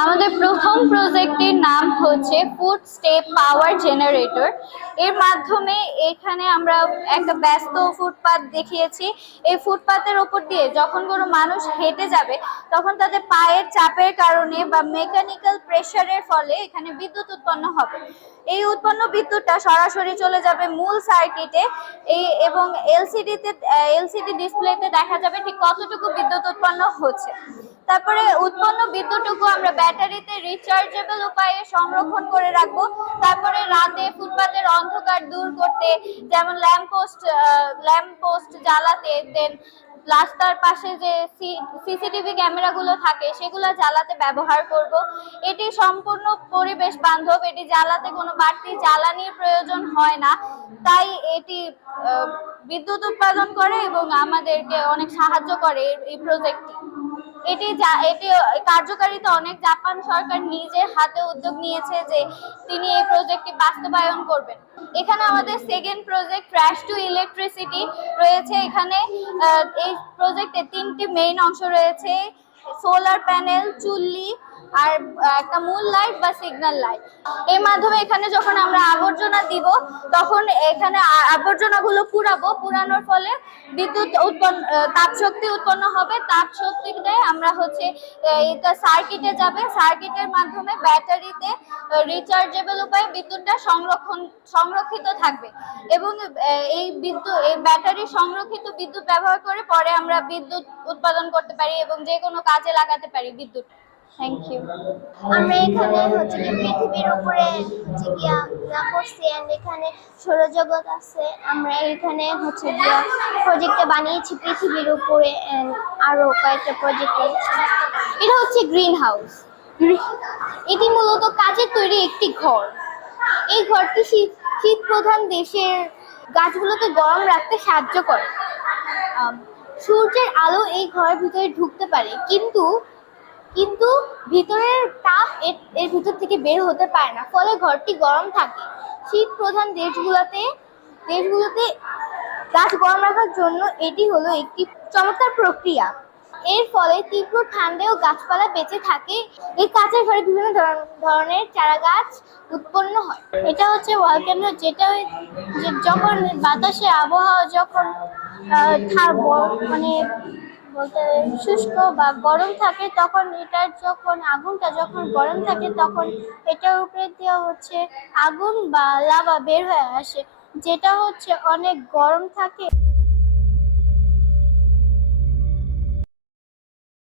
আমাদের প্রথম প্রজেক্টের নাম হচ্ছে ফুড স্টেপ পাওয়ার জেনারেটর। এর মাধ্যমে এখানে আমরা একটা ব্যস্ত ফুটপাত দেখিয়েছি। এই ফুটপাতের উপর দিয়ে যখন কোনো মানুষ হেঁটে যাবে তখন তাদের পায়ের চাপের কারণে বা মেকানিক্যাল প্রেসারের ফলে এখানে বিদ্যুৎ উৎপন্ন হবে। এই উৎপন্ন বিদ্যুৎটা সরাসরি চলে যাবে মূল সার্কিটে এবং এলসিডি ডিসপ্লেতে দেখা যাবে ঠিক কতটুকু বিদ্যুৎ উৎপন্ন হচ্ছে। তারপরে উৎপন্ন বিদ্যুৎটুকু আমরা ব্যাটারিতে রিচার্জেবল উপায়ে সংরক্ষণ করে রাখবো। তারপরে রাতে ফুটপাতের অন্ধকার দূর করতে, যেমন ল্যাম্পপোস্ট জ্বালাতে, দেন রাস্তার পাশে যে সিসিটিভি ক্যামেরাগুলো থাকে সেগুলো জ্বালাতে ব্যবহার করব। এটি সম্পূর্ণ পরিবেশ বান্ধব, এটি জ্বালাতে কোনো বাড়তি জ্বালানির প্রয়োজন হয় না, তাই এটি বিদ্যুৎ উৎপাদন করে এবং আমাদেরকে অনেক সাহায্য করে এই প্রজেক্টটি। এটি কার্যকারিতা অনেক জাপান সরকার নিজের হাতে উদ্যোগ নিয়েছে যে তিনি এই প্রজেক্টটি বাস্তবায়ন করবেন। এখানে আমাদের second project trash to electricity রয়েছে। এখানে এই প্রজেক্টে 3টি মেইন অংশ রয়েছে: সোলার প্যানেল, চুল্লি আর একটা মূল লাইট বা সিগন্যাল লাইট। এর মাধ্যমে এখানে যখন আমরা আবর্জনা দিব তখন এখানে আবর্জনাগুলো পুরানোর ফলে তাপ শক্তি উৎপন্ন হবে। তাপ শক্তিতে আমরা এটা সার্কিটে যাবে, সার্কিটের মাধ্যমে ব্যাটারিতে রিচার্জেবল উপায়ে বিদ্যুৎটা সংরক্ষিত থাকবে এবং এই ব্যাটারি সংরক্ষিত বিদ্যুৎ ব্যবহার করে পরে আমরা বিদ্যুৎ উৎপাদন করতে পারি এবং যে কোনো কাজে লাগাতে পারি বিদ্যুৎ। Thank you. আমরা এখানে পৃথিবীর উপরে করছি, এখানে সৌরজগৎ আছে। আমরা এখানে প্রজেক্টে বানিয়েছি পৃথিবীর উপরে, আরো কয়েকটা প্রজেক্ট রয়েছে। এটা হচ্ছে গ্রিন হাউস। এটি মূলত কাচের তৈরি একটি ঘর। এই ঘরটি শীত প্রধান দেশের গাছগুলোকে গরম রাখতে সাহায্য করে। সূর্যের আলো এই ঘরের ভিতরে ঢুকতে পারে, কিন্তু ভিতরের তাপ এর ভিতর থেকে বের হতে পারে না, ফলে ঘরটি গরম থাকে। শীত প্রধান দেশগুলোতে গাছ গরম রাখার জন্য এটি হলো একটি চমৎকার প্রক্রিয়া। এর ফলে তীব্র ঠান্ডায়ও গাছপালা বেঁচে থাকে। এই কাঁচের ঘরে বিভিন্ন ধরনের চারা গাছ উৎপন্ন হয়। এটা হচ্ছে ভলক্যানো, যেটা যখন বাতাসে আবহাওয়া যখন বলতে শুষ্ক বা গরম থাকে, তখন আগুনটা যখন গরম থাকে তখন এটার উপরে দিয়ে আগুন বা লাভা বের হয়ে আসে, যেটা অনেক গরম থাকে।